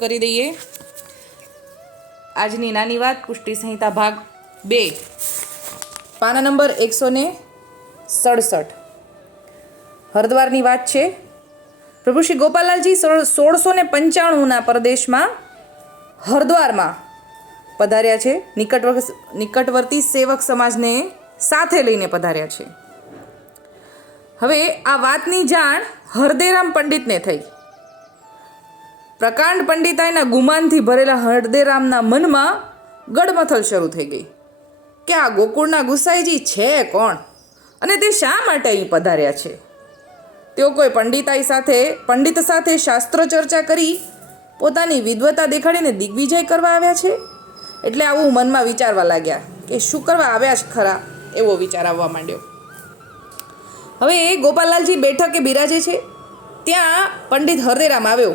કરી દઈએ. આજની નાની વાત, પુષ્ટિ સંહિતા ભાગ બે. પાના નંબર એકસો ને સડસઠ. હરદ્વારની વાત છે. પ્રભુ શ્રી ગોપાલાલજી સોળસો ને પંચાણુંના પ્રદેશમાં હરદ્વારમાં પધાર્યા છે. નિકટ નિકટવર્તી સેવક સમાજને સાથે લઈને પધાર્યા છે. હવે આ વાતની જાણ હરદેરામ પંડિતને થઈ. પ્રકાંડ પંડિતાઈના ગુમાનથી ભરેલા હળદેરામના મનમાં ગડમથલ શરૂ થઈ ગઈ. કે આ ગોકુળના ગુસાઈજી છે કોણ? અને તે શા માટે અહીં પધાર્યા છે? તેઓ કોઈ પંડિતાઈ સાથે, પંડિત સાથે શાસ્ત્ર ચર્ચા કરી પોતાની વિદ્વતા દેખાડીને દિગ્વિજય કરવા આવ્યા છે? એટલે આવું મનમાં વિચારવા લાગ્યા કે શું કરવા આવ્યા છે ખરા એવો વિચાર આવવા માંડ્યો. હવે ગોપાલલાલજી બેઠકે બિરાજે છે. ત્યાં પંડિત હરદેરામ આવ્યો.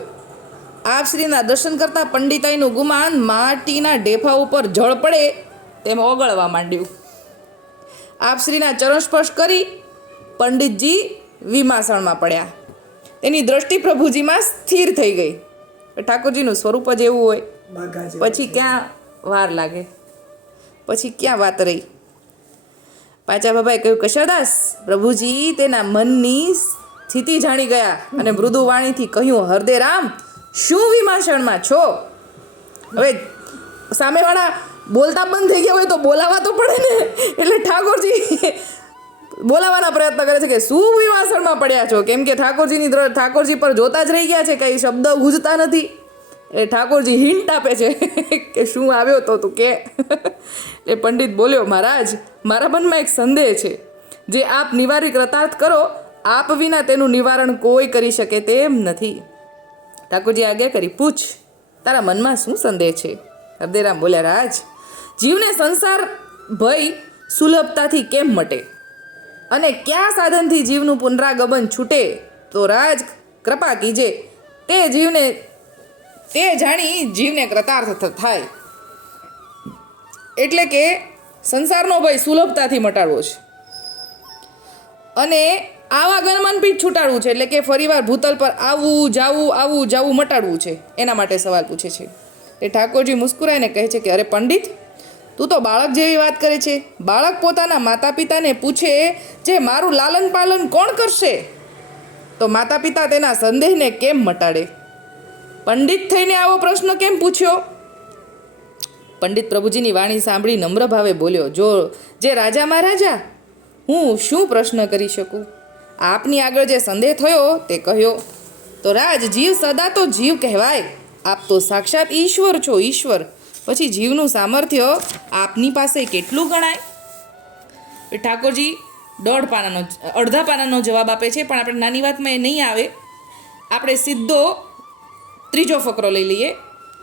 આપ શ્રીના દર્શન કરતા પંડિતાઈનું ગુમાન માટીના ઢેફા ઉપર જળ પડે તેમ ઓગળવા માંડ્યું. આપ શ્રીના ચરણ સ્પર્શ કરી પંડિતજી વિમાસણમાં પડ્યા. તેની દ્રષ્ટિ પ્રભુજીમાં સ્થિર થઈ ગઈ. ઠાકોરજીનું સ્વરૂપ જ એવું હોય. પછી ક્યાં વાર લાગે? પછી ક્યાં વાત રહી? પાચા બાબાએ કહ્યું કશરદાસ પ્રભુજી તેના મનની સ્થિતિ જાણી ગયા અને મૃદુ વાણીથી કહ્યું હરદે રામ શું વિમાસણમાં છો? હવે સામેવાળા બોલતા બંધ થઈ ગયા હોય તો બોલાવા તો પડે ને. એટલે ઠાકોરજી બોલાવાના પ્રયત્ન કરે છે કે શું વિમાસણમાં પડ્યા છો? કેમ કે ઠાકોરજીની ઠાકોરજી પર જોતા જ રહી ગયા છે, કઈ શબ્દ ગુજતા નથી. એ ઠાકોરજી હિન્ટ આપે છે કે શું આવ્યો તો તું કે. એ પંડિત બોલ્યો, મહારાજ, મારા મનમાં એક સંદેહ છે. જે આપ નિવારી કૃતાર્થ કરો, આપ વિના તેનું નિવારણ કોઈ કરી શકે તેમ નથી. ઠાકોરજી આગે કરી, પૂછ, તારા મનમાં શું સંદેહ છે? હરદેરામ બોલ્યા, રાજ, જીવને સંસાર ભય સુલભતાથી કેમ મટે? અને કયા સાધનથી જીવનું પુનરાગમન છૂટે? તો રાજ, કૃપા કીજે, તે જીવને, તે જાણી જીવને કૃતાર્થ થાય. એટલે કે સંસારનો ભય સુલભતાથી મટાડવો છે. અને આવાગમનથી છૂટાડવું છે એટલે કે ફરીવાર ભૂતલ પર આવવું જાવું આવવું જાવું મટાડવું છે. એના માટે સવાલ પૂછે છે. એ ઠાકોરજી મુસ્કુરાઈને કહે છે કે, અરે પંડિત, તું તો બાળક જેવી વાત કરે છે. બાળક પોતાના માતા પિતાને પૂછે જે મારું લાલન પાલન કોણ કરશે? તો માતા પિતા તેના સંદેહને કેમ મટાડે? પંડિત થઈને આવો પ્રશ્ન કેમ પૂછ્યો? પંડિત પ્રભુજીની વાણી સાંભળી નમ્ર ભાવે બોલ્યો, જો, જે રાજા મહારાજા, હું શું પ્રશ્ન કરી શકું? આપની આગળ જે સંદેહ થયો તે કહ્યો, તો રાજ, જીવ સદા તો જીવ કહેવાય. આપ તો સાક્ષાત ઈશ્વર છો, ઈશ્વર. પછી જીવનું સામર્થ્ય આપની પાસે કેટલું ગણાય? ઠાકોરજી દોઢ પાનાનો અડધા પાનાનો જવાબ આપે છે, પણ આપણે નાની વાતમાં એ નહીં આવે. આપણે સીધો ત્રીજો ફકરો લઈ લઈએ,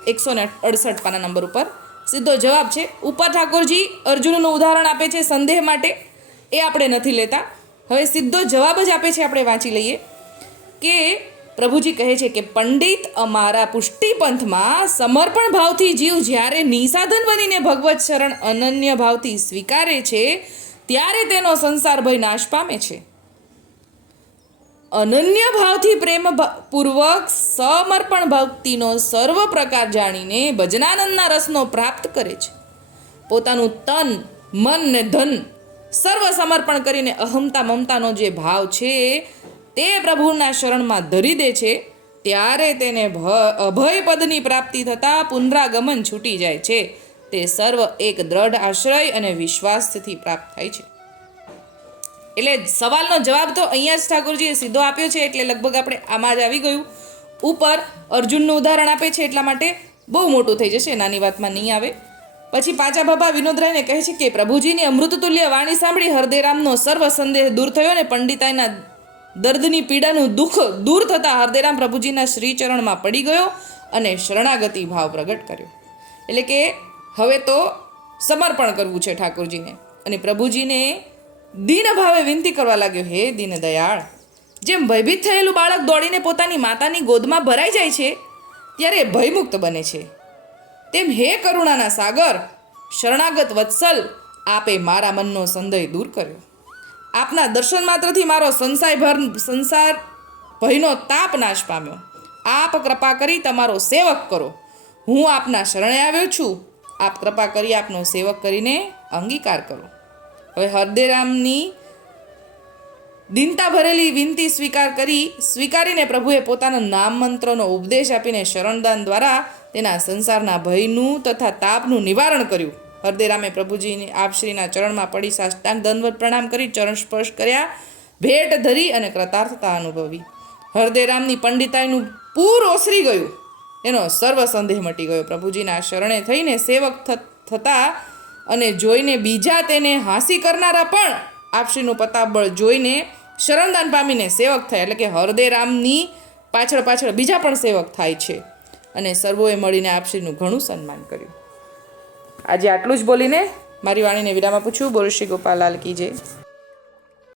એકસો ને અડસઠ પાના નંબર ઉપર. સીધો જવાબ છે, ઉપર ઠાકોરજી અર્જુનનું ઉદાહરણ આપે છે સંદેહ માટે. એ આપણે નથી લેતા. હવે સીધો જવાબ જ આપે છે, આપણે વાંચી લઈએ કે પ્રભુજી કહે છે કે, પંડિત અમારા પુષ્ટિપંથમાં સમર્પણ ભાવથી જીવ જ્યારે નિસાધન બનીને ભગવત શરણ અનન્ય ભાવથી સ્વીકારે છે, ત્યારે તેનો સંસાર ભય નાશ પામે છે. અનન્ય ભાવથી પ્રેમ પૂર્વક સમર્પણ ભક્તિનો સર્વ પ્રકાર જાણીને ભજનાનંદના રસનો પ્રાપ્ત કરે છે. પોતાનું તન, મન ને ધન સર્વ સમર્પણ કરીને અહમતા મમતાનો જે ભાવ છે, તે પ્રભુના શરણમાં ધરી દે છે. ત્યારે તેને અભય પદની પ્રાપ્તિ થતાં પુનરાગમન છૂટી જાય છે. તે સર્વ એક દ્રઢ આશ્રય અને વિશ્વાસથી પ્રાપ્ત થાય છે. એટલે સવાલનો જવાબ તો અહીંયા જ ઠાકોરજીએ સીધો આપ્યો છે, એટલે લગભગ આપણે આમાં જ આવી ગયું. ઉપર અર્જુનનું ઉદાહરણ આપે છે, એટલા માટે બહુ મોટું થઈ જશે, નાની વાતમાં નહીં આવે. પછી પાંચા બાબા વિનોદરાયને કહે છે કે, પ્રભુજીની અમૃતતુલ્ય વાણી સાંભળી હરદેરામનો સર્વ સંદેહ દૂર થયો ને પંડિતાઈના દર્દની પીડાનું દુઃખ દૂર થતાં હરદેરામ પ્રભુજીના શ્રીચરણમાં પડી ગયો અને શરણાગતિ ભાવ પ્રગટ કર્યો. એટલે કે, હવે તો સમર્પણ કરવું છે ઠાકોરજીને. અને પ્રભુજીને દીન ભાવે વિનંતી કરવા લાગ્યો, હે દીન દયાળ જેમ ભયભીત થયેલું બાળક દોડીને પોતાની માતાની ગોદમાં ભરાઈ જાય છે, ત્યારે ભયમુક્ત બને છે. તેમ હે કરુણાના સાગર, શરણાગત વત્સલ આપે મારા મનનો સંદેહ દૂર કર્યો. આપના દર્શન માત્રથી મારો સંસાર ભર સંસાર ભયનો તાપ નાશ પામ્યો. આપ કૃપા કરી તમારો સેવક કરો. હું આપના શરણે આવ્યો છું. આપ કૃપા કરી આપનો સેવક કરીને અંગીકાર કરો. હવે હરદેરામની દિનતા ભરેલી વિનંતી સ્વીકાર કરી, સ્વીકારીને પ્રભુએ પોતાના નામ મંત્રનો ઉપદેશ આપીને શરણદાન દ્વારા તેના સંસારના ભયનું તથા તાપનું નિવારણ કર્યું. હરદેરામે પ્રભુજીની આપશ્રીના ચરણમાં પડી સાષ્ટાંગ દંડવત પ્રણામ કરી, ચરણ સ્પર્શ કર્યા, ભેટ ધરી અને કૃતાર્થતા અનુભવી. હરદેરામની પંડિતાઈનું પૂર ઓસરી ગયું. એનો સર્વ સંદેહ મટી ગયો. પ્રભુજીના શરણે થઈને સેવક થતા અને જોઈને બીજા તેને હાંસી કરનારા પણ આપશ્રીનું પતાબળ જોઈને શરણદાન પામીને સેવક થાય એટલે કે હરદેરામની પાછળ પાછળ બીજા પણ સેવક થાય છે. અને સર્વોએ મળીને આપશ્રીનું ઘણું સન્માન કર્યું. આજે આટલું જ બોલીને મારી વાણીને વિરામ આપું છું. બોલ શ્રી ગોપાલાલ કી જય.